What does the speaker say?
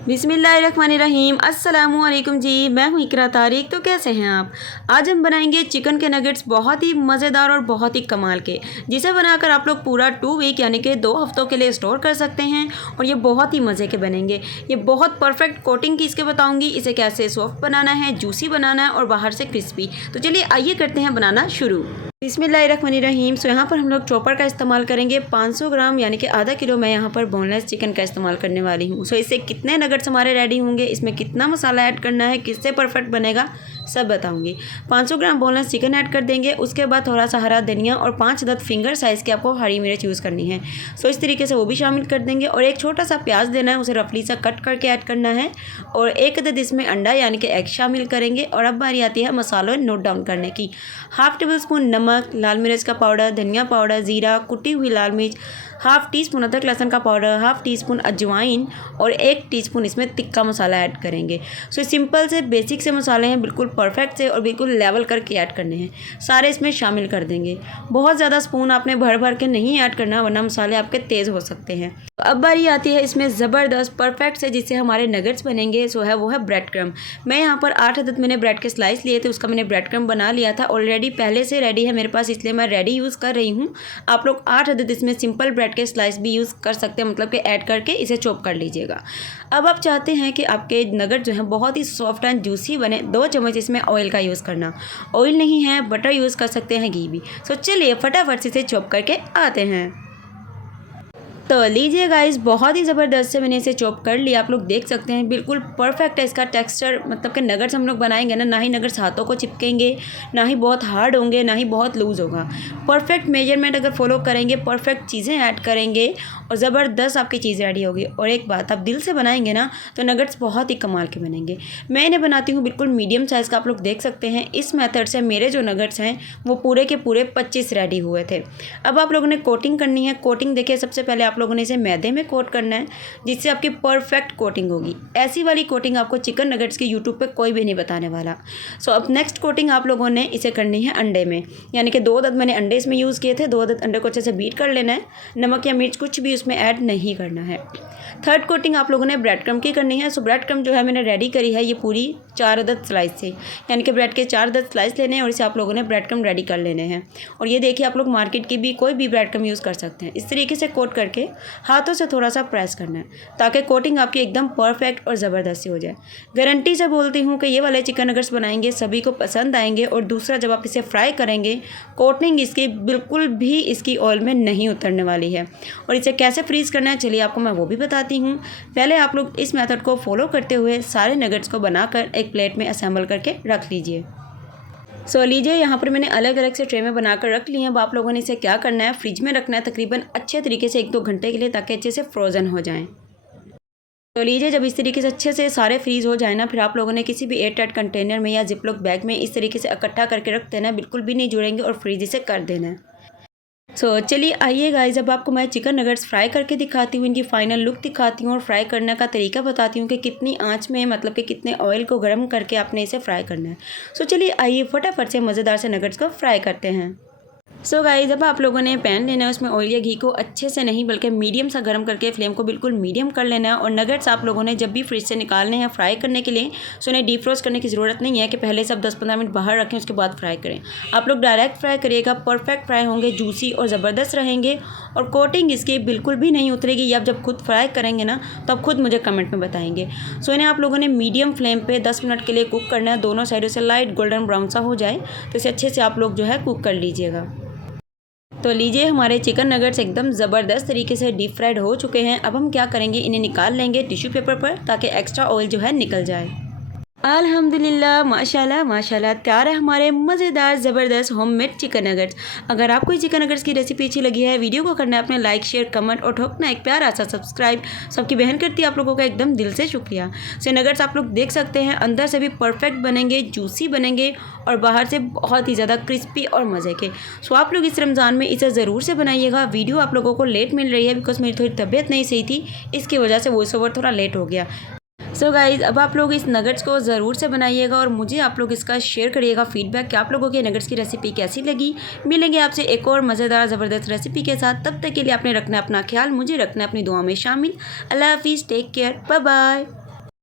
बिस्मिल्लाहिर्रहमानिर्रहीम अस्सलामुअलैकुम जी। मैं हूँ इकरा तारिक। तो कैसे हैं आप? आज हम बनाएंगे चिकन के नगेट्स, बहुत ही मज़ेदार और बहुत ही कमाल के, जिसे बनाकर आप लोग पूरा 2 वीक यानी कि 2 हफ्तों के लिए स्टोर कर सकते हैं और ये बहुत ही मज़े के बनेंगे। ये बहुत परफेक्ट कोटिंग की इसके बताऊँगी, इसे कैसे सॉफ्ट बनाना है, जूसी बनाना है और बाहर से क्रिस्पी। तो चलिए आइए करते हैं बनाना शुरू। बिस्मिल्लाहिर्रहमानिर्रहीम। सो यहाँ पर हम लोग चॉपर का इस्तेमाल करेंगे। 500 ग्राम यानी कि आधा किलो मैं यहाँ पर बोनलेस चिकन का इस्तेमाल करने वाली हूँ। सो इससे कितने नगेट्स हमारे रेडी होंगे, इसमें कितना मसाला ऐड करना है, किससे परफेक्ट बनेगा, सब बताऊँगी। 500 ग्राम बोनलेस चिकन ऐड कर देंगे। उसके बाद थोड़ा सा हरा धनिया और 5 अदद फिंगर साइज़ की आपको हरी मिर्च यूज़ करनी है। सो इस तरीके से वो भी शामिल कर देंगे और एक छोटा सा प्याज देना है, उसे रफली सा कट करके ऐड करना है और एक अदद इसमें अंडा यानी कि एग शामिल करेंगे। और अब बारी आती है मसालों नोट डाउन करने की। हाफ़ टेबल स्पून नमक, लाल मिर्च का पाउडर, धनिया पाउडर, ज़ीरा, कुटी हुई लाल मिर्च, हाफ़ टी स्पून अदरक लहसुन का पाउडर, हाफ़ टी स्पून अजवाइन और 1 टीस्पून इसमें तिक्का मसाला ऐड करेंगे। सो सिंपल से बेसिक से मसाले हैं, बिल्कुल परफेक्ट से और बिल्कुल लेवल करके ऐड करने हैं। सारे इसमें शामिल कर देंगे। बहुत ज़्यादा स्पून आपने भर भर के नहीं ऐड करना, वरना मसाले आपके तेज़ हो सकते हैं। अब बारी आती है इसमें ज़बरदस्त परफेक्ट से जिससे हमारे नगेट्स बनेंगे। सो है वो है ब्रेड क्रम्ब। मैं यहाँ पर 8 अदद मैंने ब्रेड के स्लाइस लिए थे, उसका मैंने ब्रेड क्रम्ब बना लिया था। ऑलरेडी पहले से रेडी है मेरे पास, इसलिए मैं रेडी यूज़ कर रही हूँ। आप लोग 8 अदद इसमें सिंपल ब्रेड के स्लाइस भी यूज़ कर सकते हैं, मतलब कि ऐड करके इसे चॉप कर लीजिएगा। अब आप चाहते हैं कि आपके नगेट जो हैं बहुत ही सॉफ्ट एंड जूसी बने, 2 चम्मच इसमें ऑयल का यूज़ करना। ऑयल नहीं है, बटर यूज़ कर सकते हैं, घी भी। सो चलिए फटाफट से इसे चॉप करके आते हैं। तो लीजिए गाइस, बहुत ही ज़बरदस्त से मैंने इसे चॉप कर लिया। आप लोग देख सकते हैं बिल्कुल परफेक्ट है इसका टेक्सचर। मतलब कि नगेट्स हम लोग बनाएंगे ना ही नगेट्स हाथों को चिपकेंगे, ना ही बहुत हार्ड होंगे, ना ही बहुत लूज़ होगा। परफेक्ट मेजरमेंट अगर फॉलो करेंगे, परफेक्ट चीज़ें ऐड करेंगे और ज़बरदस्त आपकी चीज़ रेडी होगी। और एक बात, आप दिल से बनाएंगे ना तो नगेट्स बहुत ही कमाल के बनेंगे। मैं इन्हें बनाती हूँ बिल्कुल मीडियम साइज़ का। आप लोग देख सकते हैं इस मेथड से मेरे जो नगेट्स हैं वो पूरे के पूरे 25 रेडी हुए थे। अब आप लोगों ने कोटिंग करनी है। कोटिंग देखिए, सबसे पहले आप लोगों ने इसे मैदे में कोट करना है, जिससे आपकी परफेक्ट कोटिंग होगी। ऐसी वाली कोटिंग आपको चिकन नगेट्स की यूट्यूब पे कोई भी नहीं बताने वाला। सो अब नेक्स्ट कोटिंग आप लोगों ने इसे करनी है अंडे में, यानी कि 2 अदद मैंने अंडे इसमें यूज़ किए थे। 2 अदद अंडे को अच्छे से बीट कर लेना है। नमक या मिर्च कुछ भी उसमें ऐड नहीं करना है। थर्ड कोटिंग आप लोगों ने ब्रेड क्रम्ब की करनी है। सो ब्रेड क्रम्ब जो है मैंने रेडी करी है, ये पूरी 4 अदद स्लाइस से, यानी कि ब्रेड के 4 अदद स्लाइस लेने हैं और इसे आप लोगों ने ब्रेड क्रम्ब रेडी कर लेने हैं। और ये देखिए, आप लोग मार्केट की भी कोई भी ब्रेड क्रम्ब यूज़ कर सकते हैं। इस तरीके से कोट करके हाथों से थोड़ा सा प्रेस करना है, ताकि कोटिंग आपकी एकदम परफेक्ट और ज़बरदस्त हो जाए। गारंटी से बोलती हूँ कि ये वाले चिकन नगेट्स बनाएंगे सभी को पसंद आएंगे। और दूसरा, जब आप इसे फ्राई करेंगे, कोटिंग इसकी बिल्कुल भी इसकी ऑयल में नहीं उतरने वाली है। और इसे कैसे फ्रीज़ करना है चलिए आपको मैं वो भी बताती हूँ। पहले आप लोग इस मेथड को फॉलो करते हुए सारे नगेट्स को बनाकर एक प्लेट में असेंबल करके रख लीजिए। सो लीजिए, यहाँ पर मैंने अलग अलग से ट्रे में बनाकर रख लिए हैं। अब आप लोगों ने इसे क्या करना है, फ्रिज में रखना है तकरीबन अच्छे तरीके से 1-2 घंटे के लिए, ताकि अच्छे से फ्रोज़न हो जाएं। तो लीजिए, जब इस तरीके से अच्छे से सारे फ्रीज़ हो जाए ना, फिर आप लोगों ने किसी भी एयर टाइट कंटेनर में या जिपलॉक बैग में इस तरीके से इकट्ठा करके रख देना है, बिल्कुल भी नहीं जुड़ेंगे और फ्रीज इसे कर देना है। चलिए आइए गाइस, अब आपको मैं चिकन नगेट्स फ्राई करके दिखाती हूँ, इनकी फाइनल लुक दिखाती हूँ और फ्राई करने का तरीका बताती हूँ कि कितनी आंच में, मतलब कि कितने ऑयल को गर्म करके आपने इसे फ्राई करना है। चलिए आइए फटाफट से मज़ेदार से नगेट्स को फ्राई करते हैं। गाइस, अब आप लोगों ने पैन लेना है, उसमें ऑयल या घी को अच्छे से नहीं बल्कि मीडियम सा गर्म करके फ्लेम को बिल्कुल मीडियम कर लेना है। और नगेट्स आप लोगों ने जब भी फ्रिज से निकालने हैं फ्राई करने के लिए, उन्हें डीप फ्रोस्ट करने की ज़रूरत नहीं है कि पहले से आप 10-15 मिनट बाहर रखें उसके बाद फ्राई करें। आप लोग डायरेक्ट फ्राई करिएगा, परफेक्ट फ्राई होंगे, जूसी और ज़बरदस्त रहेंगे और कोटिंग इसकी बिल्कुल भी नहीं उतरेगी। ये आप जब खुद फ्राई करेंगे ना तो आप खुद मुझे कमेंट में बताएंगे। इन्हें आप लोगों ने मीडियम फ्लेम पे 10 मिनट के लिए कुक करना है। दोनों साइडों से लाइट गोल्डन ब्राउन सा हो जाए तो इसे अच्छे से आप लोग जो है कुक कर लीजिएगा। तो लीजिए, हमारे चिकन नगेट्स एकदम ज़बरदस्त तरीके से डीप फ्राइड हो चुके हैं। अब हम क्या करेंगे, इन्हें निकाल लेंगे टिश्यू पेपर पर, ताकि एक्स्ट्रा ऑयल जो है निकल जाए। अल्हम्दुलिल्लाह, माशाल्लाह माशाल्लाह, तैयार है हमारे मज़ेदार ज़बरदस्त होममेड चिकन नगेट्स। अगर आपको चिकन नगेट्स की रेसिपी अच्छी लगी है, वीडियो को करना है अपने लाइक, शेयर, कमेंट और ठोकना एक प्यारा सा सब्सक्राइब। सबकी बहन करती है आप लोगों का एकदम दिल से शुक्रिया। नगेट्स आप लोग देख सकते हैं अंदर से भी परफेक्ट बनेंगे, जूसी बनेंगे और बाहर से बहुत ही ज़्यादा क्रिस्पी और मज़े के। आप लोग इस रमज़ान में इसे ज़रूर से बनाइएगा। वीडियो आप लोगों को लेट मिल रही है बिकॉज मेरी थोड़ी तबीयत नहीं सही थी, इसकी वजह से वॉइस ओवर थोड़ा लेट हो गया। गाइज़, अब आप लोग इस नगेट्स को ज़रूर से बनाइएगा और मुझे आप लोग इसका शेयर करिएगा फीडबैक कि आप लोगों के नगेट्स की रेसिपी कैसी लगी। मिलेंगे आपसे एक और मज़ेदार ज़बरदस्त रेसिपी के साथ। तब तक के लिए आपने रखना अपना ख्याल, मुझे रखना अपनी दुआ में शामिल। अल्लाह हाफिज़, टेक केयर, बाय बाय।